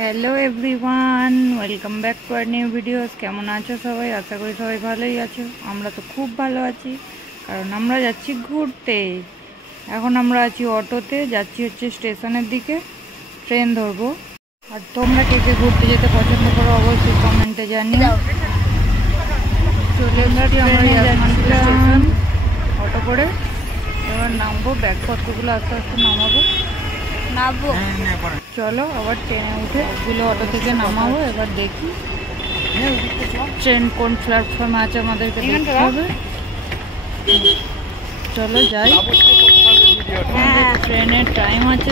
Hello everyone, welcome back to our new videos. কেমন আছো সবাই? আশা করি সবাই ভালোই আছো। আমরা তো খুব ভালো আছি, কারণ আমরা যাচ্ছি ঘুরতে। এখন আমরা আছি অটোতে, যাচ্ছি হচ্ছে স্টেশনের দিকে, ট্রেন ধরবো। আর তোমরা কে কে ঘুরতে যেতে পছন্দ করো অবশ্যই কমেন্টে জানিও। চলে এসেছি আমরা যাচ্ছিলাম অটো করে, এবার নামবো, ব্যাগপত্রগুলো আস্তে আস্তে নামাবো। চলো আবার ট্রেনে উঠে গুলো অটো থেকে নামাবো। এবার দেখি ট্রেন কোন প্ল্যাটফর্মে আছে, আমাদেরকে দেখতে হবে। চলো যাই। ট্রেনের টাইম আছে,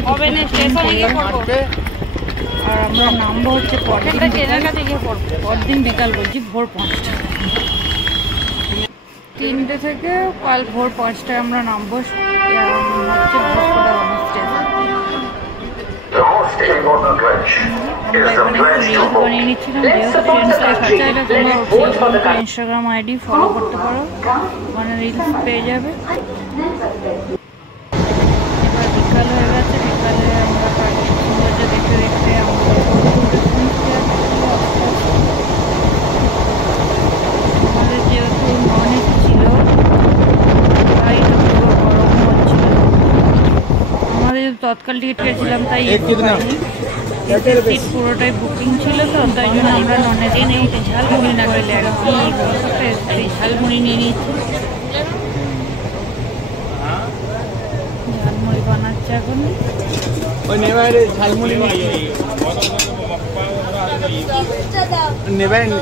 আর আমরা নামবো হচ্ছে পরদিন বিকাল, বলছি ভোর 5টা, 3টে থেকে কাল ভোর 5টায় আমরা নামবো হচ্ছে স্টেশন। আমরা এখানে একটু রিলস বানিয়ে নিচ্ছিলাম, যেহেতু ট্রেনটা কাছে, ইনস্টাগ্রাম আইডি ফলো করতে পারো, ওখানে রিলস পেয়ে যাবে। এবার বিকাল হয়ে গেছে, বিকালে আমরা প্রাকৃতিক সৌন্দর্য দেখতে দেখতে আমাদের যেহেতু নন এসি ছিল তাই পুরো গরম হচ্ছিল। আমাদের যেহেতু তৎকাল টিকিট কেটেছিলাম তাই সিট পুরোটাই বুকিং ছিল, তো তাই জন্য আমরা নন এসি নেই, ঝালমুড়ি না পেলে আর কি ঝালমুড়ি নিয়ে নিচ্ছি। ঝালমুড়ি বানাচ্ছে এখন,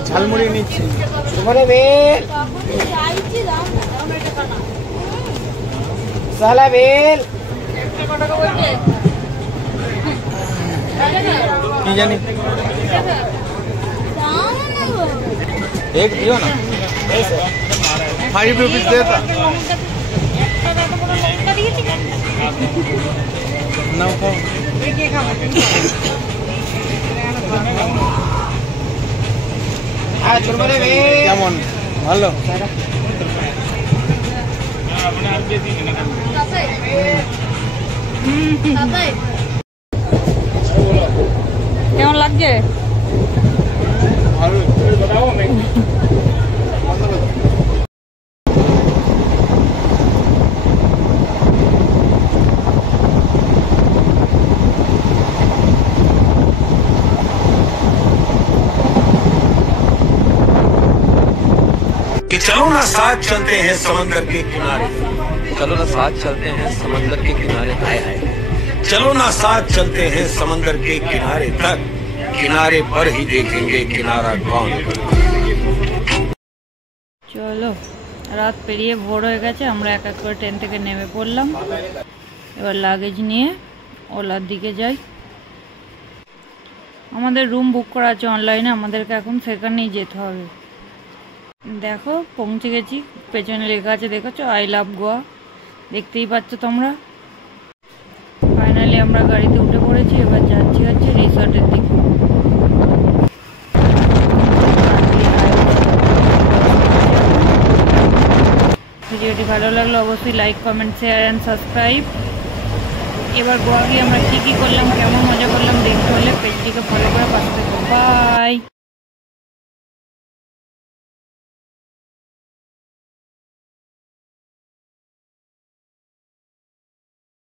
ঝালমুড়ি নিচ্ছি। কি জানি एक दियो ना, 5 रुपीज देता ना। কেমন? ভালো। কেমন লাগছে? कि चलो ना साथ चलते हैं समंदर के किनारे, चलो ना साथ चलते हैं समंदर के किनारे। हाय हाय, चलो ना साथ चलते हैं समंदर के किनारे तक, किनारे पर ही देखेंगे किनारा कौन। চলো, রাত পেরিয়ে ভোর হয়ে গেছে, আমরা এক এক করে ট্রেন থেকে নেমে পড়লাম। এবার লাগেজ নিয়ে ওলার দিকে যাই। আমাদের রুম বুক করা আছে অনলাইনে, আমাদেরকে এখন সেখানেই যেতে হবে। দেখো পৌঁছে গেছি, পেছনে লেখা আছে দেখেছো, আই লাভ গোয়া, দেখতেই পাচ্ছ তোমরা। ফাইনালি আমরা গাড়িতে উঠে পড়েছি, এবার যাচ্ছি হচ্ছে রিসর্টের দিকে। ভিডিওটি ভালো লাগলে অবশ্যই like, comment, share and subscribe. এবার গোয়া গিয়ে আমরা কী কী করলাম, কেমন মজা করলাম দেখতে হলে পেজটিকে ফলো করে পাশে থেকো। বাই।